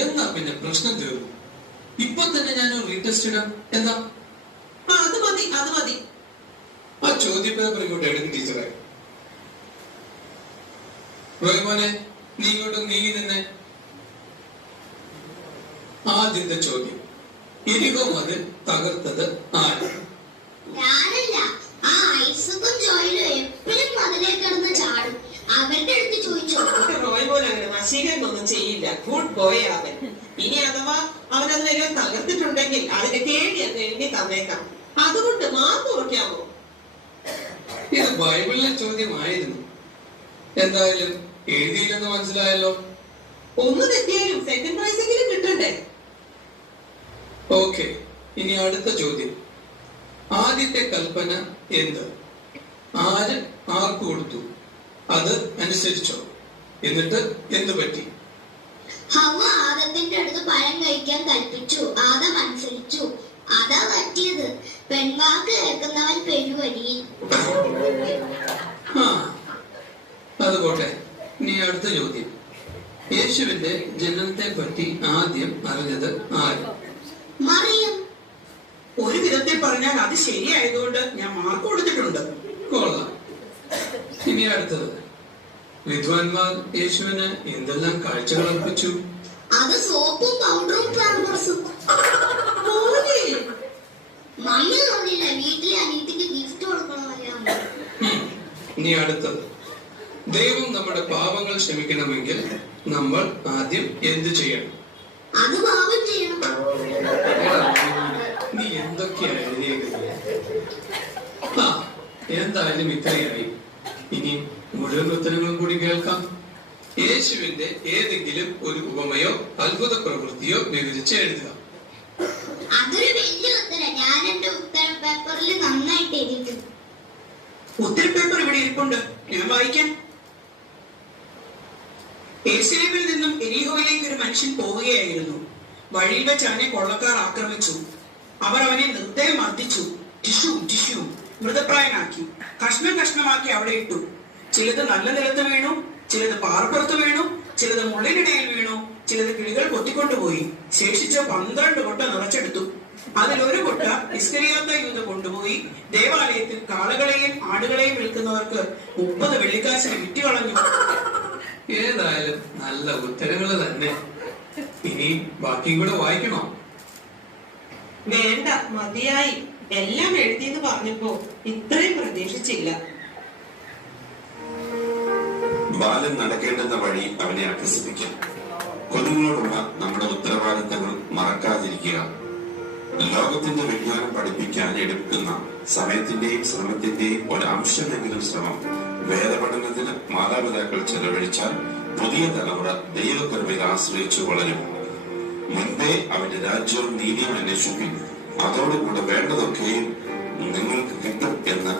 എന്നാ പിന്നെ പ്രശ്നം തീർന്നു. ഇപ്പൊ തന്നെ ഞാൻ റീടെസ്റ്റ് ഇടാം. എന്താ? അത് മതി, അത് മതി. ആ ചോദ്യ പേപ്പർ ഇങ്ങോട്ട് എടുക്കും ടീച്ചറെ. റോയ്മോനെ, നീ ഇങ്ങോട്ട് നീങ്ങി നിന്നെ. ആദ്യത്തെ ചോദ്യം, എരികോ മതിൽ തകർത്തത് ആര്? ഞാനല്ല. ആ ഐസക്കും ജോയിലും എപ്പോഴും മതിലേ കിടന്ന് ചാടും. അവരുടെ അടുത്ത് ചോദിച്ചു. റോയ്മോൻ അങ്ങനെ വശീകരണമൊന്നും ചെയ്യില്ല. ഗുഡ് ബോയ് അവൻ. ഇനി അഥവാ അവനതിനെല്ലാം തകർത്തിട്ടുണ്ടെങ്കിൽ അതിന്റെ കേടി എന്ന് എഴുതി തന്നേക്കാം. അതുകൊണ്ട് മാർക്ക് നോക്കിയാമോ? ഇത് ബൈബിളിലെ ചോദ്യമായിരുന്നു. എന്തായാലും എഴുതിയില്ലെന്ന് മനസ്സിലായല്ലോ. ഒന്ന് തെറ്റിയാലും സെക്കൻഡ് പ്രൈസെങ്കിലും കിട്ടണ്ടേ? ഓക്കെ, ഇനി അടുത്ത ചോദ്യം. ആദ്യത്തെ കൽപ്പന എന്ത്? ആര് ആർക്ക് കൊടുത്തു? അത് അനുസരിച്ചോ? എന്നിട്ട് എന്തു പറ്റി? ഹവ്വ ആദത്തിന്റെ അടുത്ത് പഴം കഴിക്കാൻ കൽപ്പിച്ചു. ആദം അനുസരിച്ചു. അതാ പറ്റിയത്. പെൺവാക്ക് കേൾക്കുന്നവൻ പെരുവഴിയിൽ. അത് പോട്ടെ. ഇനി അടുത്ത ചോദ്യം. യേശുവിന്റെ ജനനത്തെ പറ്റി ആദ്യം അറിഞ്ഞത് ആര്? മറിയം. ഒരു വിധത്തിൽ പറഞ്ഞാൽ അത് ശരിയായതുകൊണ്ട് ഞാൻ മാർക്ക് കൊടുത്തിട്ടുണ്ട്. കൊള്ളാം. ഇനി അടുത്തത്. വിദ്വാൻമാർ യേശുവിന് എന്തെല്ലാം കാഴ്ചകൾ അർപ്പിച്ചു? അത് സോപ്പും പൗഡറും ഫ്ലവേഴ്സും. മമ്മി തോന്നില്ല വീട്ടിലെ അനിയത്തിക്ക് ഗിഫ്റ്റ് കൊടുക്കണമല്ലോ. ഇനി അടുത്തത്. ദൈവം നമ്മുടെ പാപങ്ങൾ ക്ഷമിക്കണമെങ്കിൽ നമ്മൾ ആദ്യം എന്ത് ചെയ്യണം? അത് പാപം ചെയ്യണം. നീ എന്തൊക്കെയാണ് എഴുതിയേക്കുന്നത്? എന്തായാലും ഇത്രയായി. ഇനി മുഴുവൻ ഉത്തരങ്ങളും കൂടി കേൾക്കാം. യേശുവിന്റെ ഏതെങ്കിലും ഒരു ഉപമയോ അത്ഭുത പ്രവൃത്തിയോ വിവരിച്ച് എഴുതുക. അതൊരു വലിയ ഉത്തരം. ഞാൻ എന്റെ ഉത്തര പേപ്പറിൽ നന്നായിട്ട് എഴുതിയിട്ടുണ്ട്. ഉത്തര പേപ്പർ ഇവിടെ ഇരിപ്പുണ്ട്, ഞാൻ വായിക്കാം. യെരൂശലേമിൽ നിന്നും എരിഹോയിലേക്ക് ഒരു മനുഷ്യൻ പോവുകയായിരുന്നു. വഴിയിൽ വെച്ച് അവനെ കൊള്ളക്കാർ ആക്രമിച്ചു. അവർ അവനെ നിർദ്ദയം മർദ്ദിച്ചു. ടിഷ്യൂ മൃതപ്രായനാക്കി കഷ്ണം കഷ്ണമാക്കി അവിടെ ഇട്ടു. ചിലത് നല്ല നിലത്ത് വീണു, ചിലത് പാറപ്പുറത്ത് വീണു, ചിലത് മുള്ളിനിടയിൽ വീണു, ചിലത് കിളികൾ കൊത്തിക്കൊണ്ടുപോയി. ശേഷിച്ച 12 കൊട്ട നിറച്ചെടുത്തു. അതിലൊരു കൊട്ട ഇസ്കരിയോത്ത യൂദ കൊണ്ടുപോയി ദേവാലയത്തിൽ കാളകളെയും ആടുകളെയും വിൽക്കുന്നവർക്ക് 30 വെള്ളിക്കാശിന് വിറ്റുകളഞ്ഞു. ഏതായാലും നല്ല ഉത്തരങ്ങൾ തന്നെ. ഇനി ബാക്കിയും കൂടെ വായിക്കണോ? വേണ്ട, മതിയായി. എല്ലാം എഴുതിയെന്ന് പറഞ്ഞപ്പോ ഇത്രയും പ്രതീക്ഷിച്ചില്ല. ബാലൻ നടക്കേണ്ടുന്ന വഴി അവനെ അഭ്യസിപ്പിക്കാം. കുഞ്ഞുങ്ങളോടുള്ള നമ്മുടെ ഉത്തരവാദിത്തങ്ങൾ മറക്കാതിരിക്കുക. ലോകത്തിന്റെ വിജ്ഞാനം പഠിപ്പിക്കാൻ എടുക്കുന്ന സമയത്തിന്റെയും ശ്രമത്തിന്റെയും ഒരംശമെങ്കിലും ശ്രമം വേദപഠനത്തിന് മാതാപിതാക്കൾ ചെലവഴിച്ചാൽ പുതിയ തലമുറ ദൈവകൃപയിൽ ആശ്രയിച്ചു വളരും. മുൻപേ അവന്റെ രാജ്യവും നീതിയും അന്വേഷിക്കും. അതോടുകൂടെ വേണ്ടതൊക്കെയും നിങ്ങൾക്ക് കിട്ടും എന്ന്